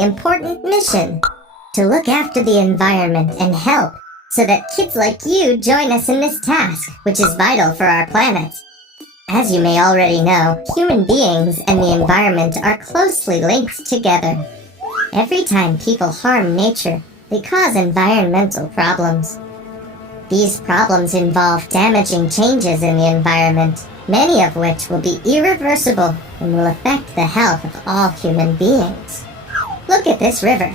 really important mission: to look after the environment and help so that kids like you join us in this task, which is vital for our planet. As you may already know, human beings and the environment are closely linked together. Every time people harm nature, they cause environmental problems. These problems involve damaging changes in the environment, many of which will be irreversible and will affect the health of all human beings. Look at this river.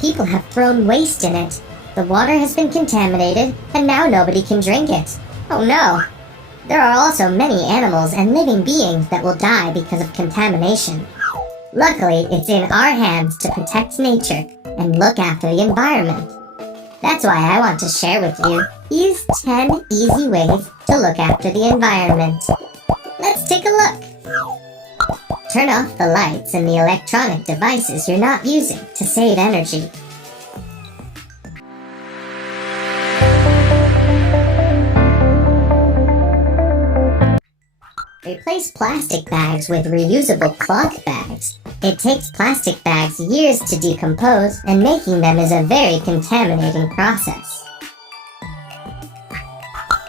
People have thrown waste in it. The water has been contaminated, and now nobody can drink it. Oh no! There are also many animals and living beings that will die because of contamination. Luckily, it's in our hands to protect nature and look after the environment. That's why I want to share with you these 10 easy ways to look after the environment. Let's take a look. Turn off the lights and the electronic devices you're not using to save energy. Replace plastic bags with reusable cloth bags. It takes plastic bags years to decompose, and making them is a very contaminating process.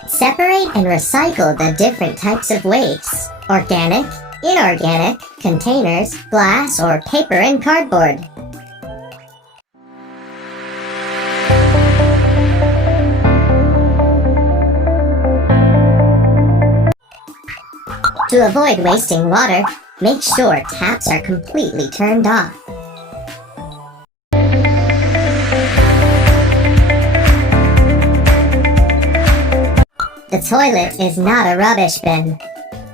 Separate and recycle the different types of waste: organic, inorganic, containers, glass, or paper and cardboard. To avoid wasting water, make sure taps are completely turned off. The toilet is not a rubbish bin.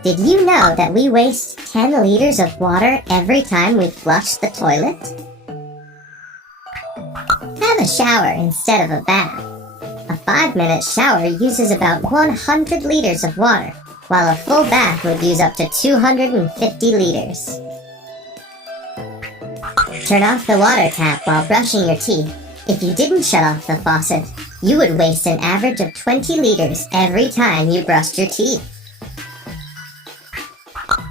Did you know that we waste 10 liters of water every time we flush the toilet? Have a shower instead of a bath. A 5-minute shower uses about 100 liters of water, while a full bath would use up to 250 liters. Turn off the water tap while brushing your teeth. If you didn't shut off the faucet, you would waste an average of 20 liters every time you brushed your teeth.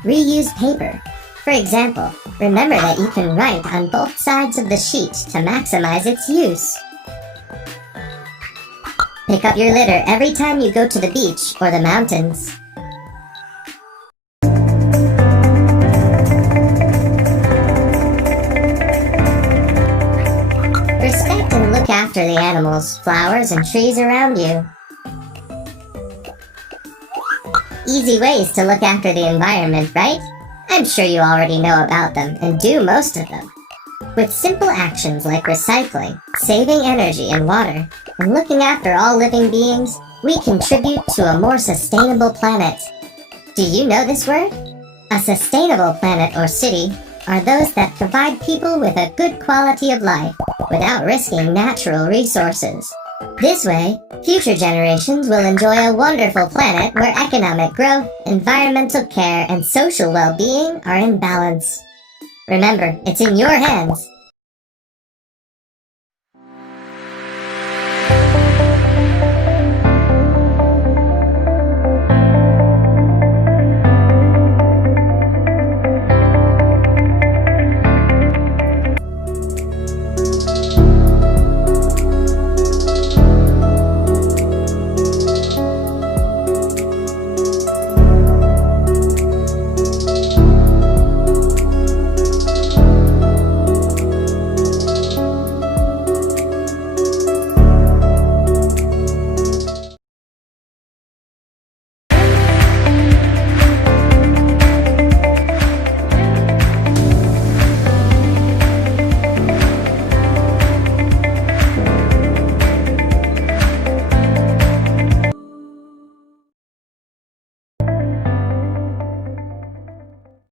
Reuse paper. For example, remember that you can write on both sides of the sheet to maximize its use. Pick up your litter every time you go to the beach or the mountains. Respect and look after the animals, flowers, and trees around you. Easy ways to look after the environment, right? I'm sure you already know about them and do most of them. With simple actions like recycling, saving energy and water, and looking after all living beings, we contribute to a more sustainable planet. Do you know this word? A sustainable planet or city are those that provide people with a good quality of life without risking natural resources. This way, future generations will enjoy a wonderful planet where economic growth, environmental care, and social well-being are in balance. Remember, it's in your hands.